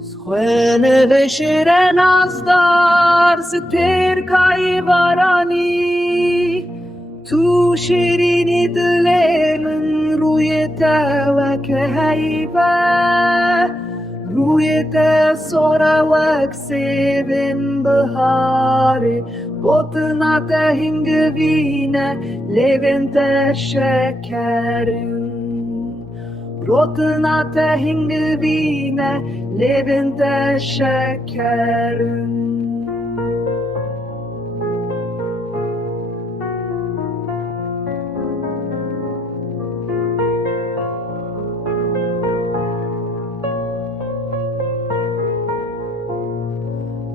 Skhwene dhe shiren astar se terkaj barani Tu shirini دلمن روی توک هیبه روی سورا وک سیبن بهاره بطنا تهنگ وینه لبن تشکرن Rotuna tehingvine levinde şekerin.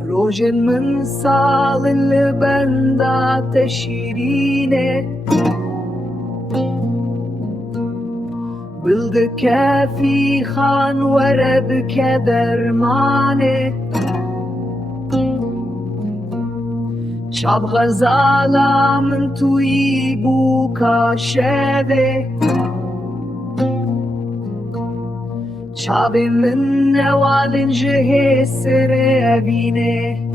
Rojin min salin benda teşirine بلد كافي خان وردك درمانه شاب غزالة من توي بوكا شده شاب من نوال جهة سر أبينه